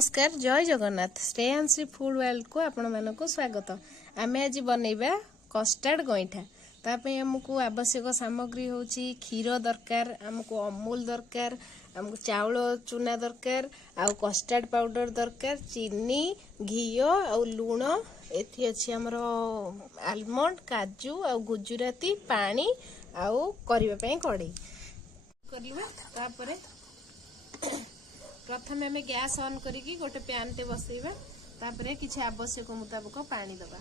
नमस्कार जय Jagannath Shreyanshi food world को आपण मानक स्वागत। आमे आज बनैबा कस्टर्ड गईठा। तापे हमको आवश्यक सामग्री होची क्षीर दरकार, हमको अमूल दरकार, हमको चाउल चूना दरकार, आउ कस्टर्ड पाउडर दरकार, चीनी घीओ आउ लूण, एथि अछि हमर आलमंड काजू आउ गुजराती पानी आउ करिबा पई कढ़ई करलिबा। तापरे प्रथम आम गैस ऑन करिकी गोटे पैन टे बसैबा। तापरे किछि आवश्यक मुताबिक पानी दबा,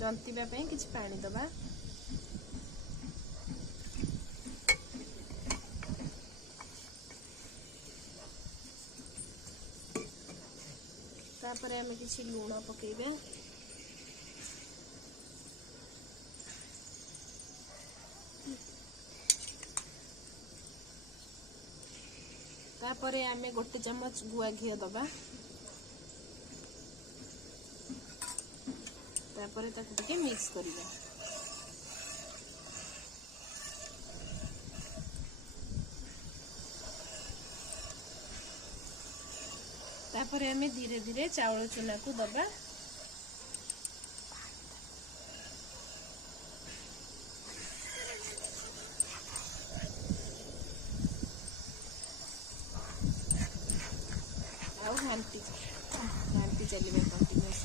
जंतीबा पई किछि पानी दबा। तापरे आम किछि लूण पकेबा। तापरे आमे गोटे चम्मच गुआ घी दबा। तापरे ताकु टिके मिक्स करिबा। तापरे आमे धीरे धीरे चाउल चूना को दबा। घांटी चलिए कंटिन्यूस।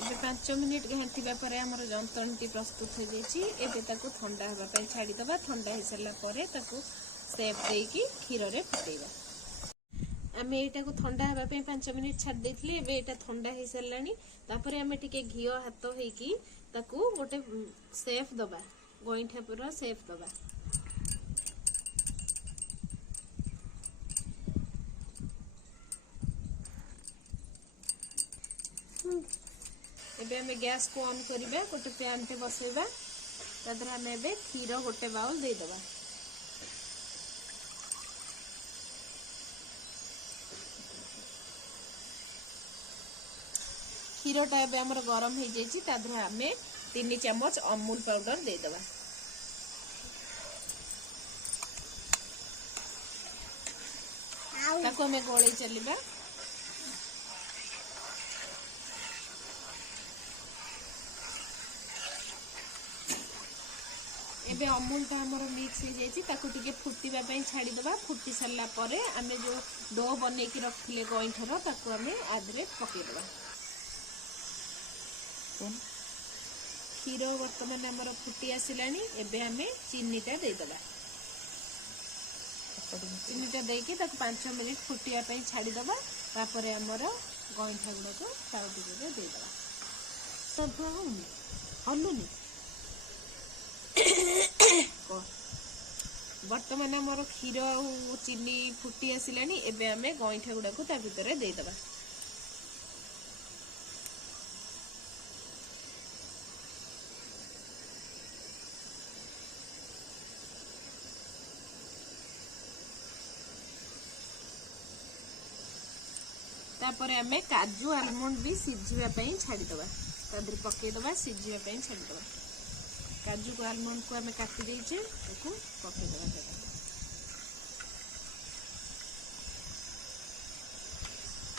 एबे 5 मिनिट घांटीबा परे हमर जंतणटी प्रस्तुत हो जाइछि। एबे ताकू ठंडा होबा पई छाडी दबा। ठंडा हो सरला परे ताकू सेप देकी खीर रे फुटेबा। आमे एटा को ठंडा होबा पई 5 मिनिट छाड देथिले। एबे एटा ठंडा हो सरलानी। तापरे आमे टिके घियो हाथ हेकी ताकू गोटे सेप दबा, गोइठा पूरा सेप दबा। एबे हमें गैस को ऑन करिबा, गोटे पैन टे बसैबा। तादर हमें एबे खीर गोटे बाउल दे दबा। खीरटा एबे हमर गरम हो जाइछि। तादर हमें 3 चम्मच अमूल पाउडर दे दबा। ताको हमें गोळै चलिबा। एबे अमूल टा हमर मिक्स हो जाइछि। ताको टिके फुटीबा पई छाडी दबा। फुटी सरला परे हमें जो डो बनै की रखथिले गइठर ताको हमें आदरे पके दबा। खीर वर्तमान हमर फुटी आसिलानी। एबे हमें चीनी टा दे दबा। चीनी टा देकी ताको 5 मिनिट फुटिया पई छाडी दबा। तापरे हमर गइठा गुडा को साउडी दे दबा। सब हल्लुनी वर्तमान हमर क्षीर और चीनी फुटी आसिलानी। एबे हमें गइठा गुडा को ता भीतर दे दबा। तापरे हमें काजू आलमंड भी सिझिबा पई छाडी दबा। तादर पके दबा, सिझिबा पई छाडी दबा। काजू को आलमंड को हमें काटी देइछे, ताको पके दबा।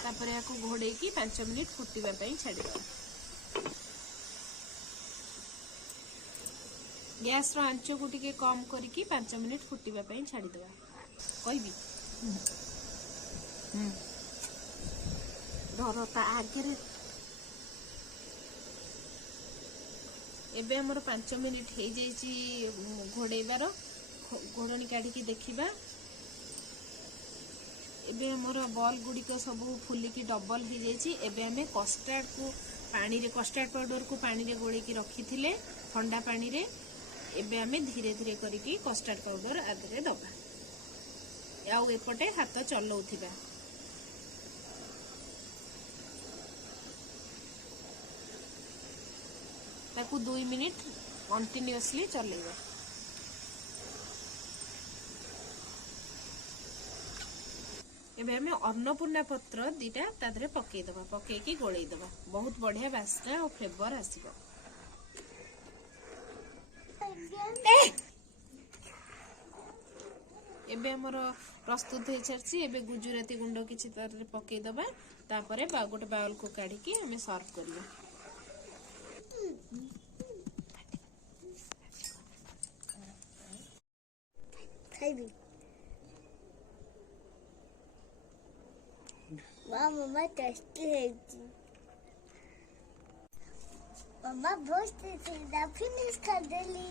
तापरे याको घोड़े की 5 मिनिट फुटीबा पई छाडी दबा। गैस रो आंच को टिके कम करके 5 मिनिट फुटीबा पई छाडी दबा। कहबी धरता आगे। एबे हमर 5 मिनिट हो जाइछि घोड़ेबार। घोड़नी काढ़ी देखिबा। एबे हमर बॉल गुडी को सब फुलिकी डबल हो जाइछि। एबे हमें कस्टर्ड को पानी रे, कस्टर्ड पाउडर को पानी रे गोळी की रखिथिले ठंडा पानी रे। एबे हमें धीरे धीरे करिकी कस्टर्ड पाउडर आदरे दबा। आउ एपटे हाथ चलाउथिबा। आपको 2 मिनिट कंटिन्यूअसली चलेगा। एबे हमें अन्नपूर्णा पत्र दीटा तादरे पकई दबा, पकईकी गोलई दबा, बहुत बढ़िया बास्ना और फ्लेवर आसीबो। एबे हमर प्रस्तुत हो सारछि। एबे गुजराती गुंड किछि तादरे पकई दबा, तापरे गोटे बाउल को काढी की हमें सर्व करिया। खाइबी वाह मम्मा टेस्टी है जी। मम्मा बहुत टेस्टी है, फिनिश कर देली।